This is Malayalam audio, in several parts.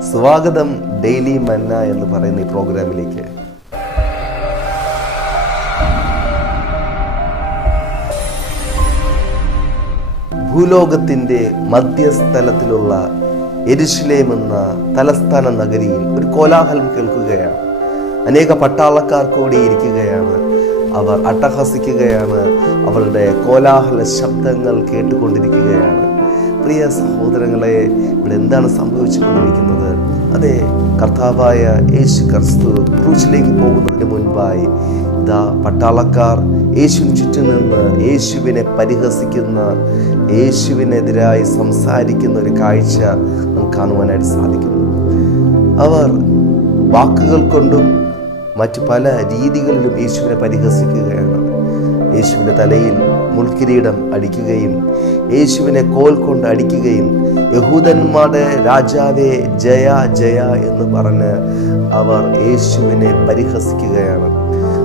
സ്വാഗതം ഡെയിലി മന്ന എന്ന് പറയുന്ന ഈ പ്രോഗ്രാമിലേക്ക്. ഭൂലോകത്തിന്റെ മധ്യസ്ഥലത്തിലുള്ള എരിശിലേം എന്ന തലസ്ഥാന നഗരിയിൽ ഒരു കോലാഹലം കേൾക്കുകയാണ്. അനേക പട്ടാളക്കാർ കൂടി ഇരിക്കുകയാണ്. അവർ അട്ടഹസിക്കുകയാണ്. അവരുടെ കോലാഹല ശബ്ദങ്ങൾ കേട്ടുകൊണ്ടിരിക്കുകയാണ്. പ്രിയ സഹോദരങ്ങളെ ഇവിടെ എന്താണ് സംഭവിച്ചുകൊണ്ടിരിക്കുന്നത്? അതെ കർത്താവായ യേശു ക്രിസ്തു ക്രൂശിലേക്ക് പോകുന്നതിന് മുൻപായി ഇതാ പട്ടാളക്കാർ യേശുവിന് ചുറ്റും നിന്ന് യേശുവിനെ പരിഹസിക്കുന്ന യേശുവിനെതിരായി സംസാരിക്കുന്ന ഒരു കാഴ്ച നമുക്ക് കാണുവാനായിട്ട് സാധിക്കുന്നു. അവർ വാക്കുകൾ കൊണ്ടും മറ്റു പല രീതികളിലും യേശുവിനെ പരിഹസിക്കുകയാണ്. യേശുവിന്റെ തലയിൽ മുൾക്കിരീടം അടിക്കുകയും യേശുവിനെ കോൽ കൊണ്ട് അടിക്കുകയും യഹൂദന്മാരുടെ രാജാവേ ജയ ജയ എന്ന് പറഞ്ഞ് അവർ യേശുവിനെ പരിഹസിക്കുകയാണ്.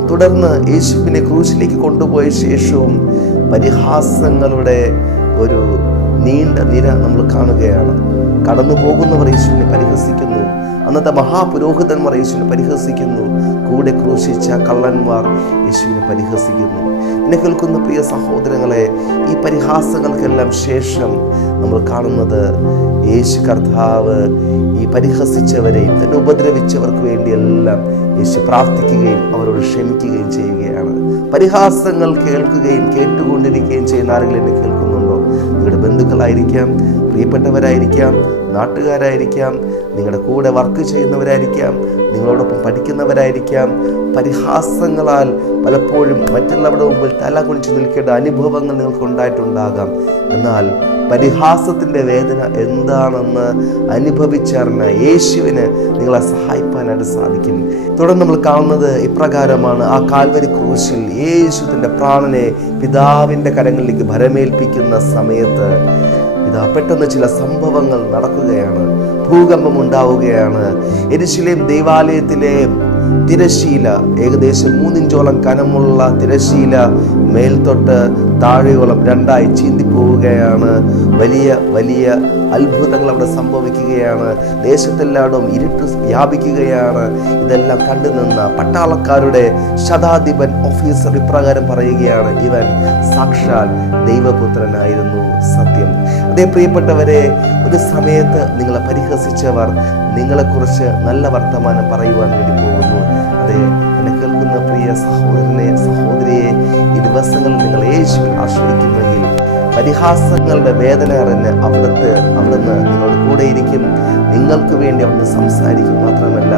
തുടർന്ന് യേശുവിനെ ക്രൂശിലേക്ക് കൊണ്ടുപോയ ശേഷവും പരിഹാസങ്ങളുടെ ഒരു നീണ്ട നിര നമ്മൾ കാണുകയാണ്. കടന്നു പോകുന്നവർ യേശുവിനെ പരിഹസിക്കുന്നു. അന്നത്തെ മഹാപുരോഹിതന്മാർ യേശുവിനെ പരിഹസിക്കുന്നു. കൂടെ ക്രൂശിച്ച കള്ളന്മാർ യേശുവിനെ പരിഹസിക്കുന്നു. എന്നെ കേൾക്കുന്ന പ്രിയ സഹോദരങ്ങളെ ഈ പരിഹാസങ്ങൾക്കെല്ലാം ശേഷം നമ്മൾ കാണുന്നത് യേശു കർത്താവ് ഈ പരിഹസിച്ചവരെയും തന്നെ ഉപദ്രവിച്ചവർക്ക് വേണ്ടിയെല്ലാം യേശു പ്രാർത്ഥിക്കുകയും അവരോട് ക്ഷമിക്കുകയും ചെയ്യുകയാണ്. പരിഹാസങ്ങൾ കേൾക്കുകയും കേട്ടുകൊണ്ടിരിക്കുകയും ചെയ്യുന്ന ആരെങ്കിലും എന്നെ കേൾക്കുന്നുണ്ടോ? നിങ്ങളുടെ ബന്ധുക്കളായിരിക്കാം. പ്രിയപ്പെട്ടവരായിരിക്കാം നാട്ടുകാരായിരിക്കാം നിങ്ങളുടെ കൂടെ വർക്ക് ചെയ്യുന്നവരായിരിക്കാം നിങ്ങളോടൊപ്പം പഠിക്കുന്നവരായിരിക്കാം. പരിഹാസങ്ങളാൽ പലപ്പോഴും മറ്റുള്ളവരുടെ മുമ്പിൽ തല കുളിച്ച് നിൽക്കേണ്ട അനുഭവങ്ങൾ നിങ്ങൾക്ക് ഉണ്ടായിട്ടുണ്ടാകാം എന്നാൽ പരിഹാസത്തിന്റെ വേദന എന്താണെന്ന് അനുഭവിച്ചറിഞ്ഞ യേശുവിന് നിങ്ങളെ സഹായിക്കാനായിട്ട് സാധിക്കും. തുടർന്ന് നമ്മൾ കാണുന്നത് ഇപ്രകാരമാണ് ആ കാൽവരി ക്രൂശിൽ യേശു തന്റെ പ്രാണനെ പിതാവിന്റെ കരങ്ങളിലേക്ക് ഭരമേൽപ്പിക്കുന്ന സമയത്ത് ഇതാ പെട്ടെന്ന് ചില സംഭവങ്ങൾ നടക്കുകയാണ്. ഭൂകമ്പം ഉണ്ടാവുകയാണ്. എരിശിലേം ദേവാലയത്തിലെ തിരശീല ഏകദേശം മൂന്നിഞ്ചോളം കനമുള്ള തിരശീല മേൽത്തൊട്ട് താഴെയോളം രണ്ടായി ചീന്തിപ്പോവുകയാണ്. വലിയ വലിയ അത്ഭുതങ്ങൾ അവിടെ സംഭവിക്കുകയാണ്. ദേശത്തെല്ലായിടും ഇരുട്ട് വ്യാപിക്കുകയാണ്. ഇതെല്ലാം കണ്ടു നിന്ന പട്ടാളക്കാരുടെ ശതാധിപൻ ഓഫീസർ ഇപ്രകാരം പറയുകയാണ്. ഇവൻ സാക്ഷാൽ ദൈവപുത്രനായിരുന്നു സത്യം. പ്രിയപ്പെട്ടവരെ ഒരു സമയത്ത് നിങ്ങളെ പരിഹസിച്ചവർ നിങ്ങളെക്കുറിച്ച് നല്ല വർത്തമാനം പറയുവാൻ വേണ്ടി പോകുന്നു. അതെ എന്നെ കേൾക്കുന്ന പ്രിയ സഹോദരനെ സഹോദരിയെ ഈ ദിവസങ്ങൾ നിങ്ങൾ യേശുവിൽ ആശ്രയിക്കുന്നെങ്കിൽ പരിഹാസങ്ങളുടെ വേദന അറിഞ്ഞ് അവിടുത്തെ അവിടുന്ന് നിങ്ങളുടെ കൂടെ ഇരിക്കും. നിങ്ങൾക്ക് വേണ്ടി അവിടുന്ന് സംസാരിക്കും മാത്രമല്ല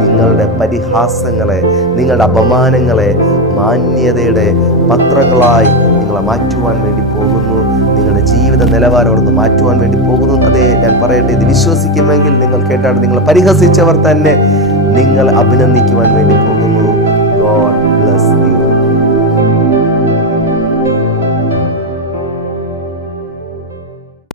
നിങ്ങളുടെ പരിഹാസങ്ങളെ നിങ്ങളുടെ അപമാനങ്ങളെ മാന്യതയുടെ പത്രങ്ങളായി നിങ്ങളെ മാറ്റുവാൻ വേണ്ടി പോകുന്നു. ജീവിത നിലവാരം മാറ്റുവാൻ വേണ്ടി പോകുന്നു. അതേ ഞാൻ പറയട്ടെ ഇത് വിശ്വസിക്കുമെങ്കിൽ നിങ്ങൾ കേട്ടാണ് നിങ്ങൾ പരിഹസിച്ചവർ തന്നെ നിങ്ങൾ അഭിനന്ദിക്കുവാൻ വേണ്ടി പോകുന്നു. God bless you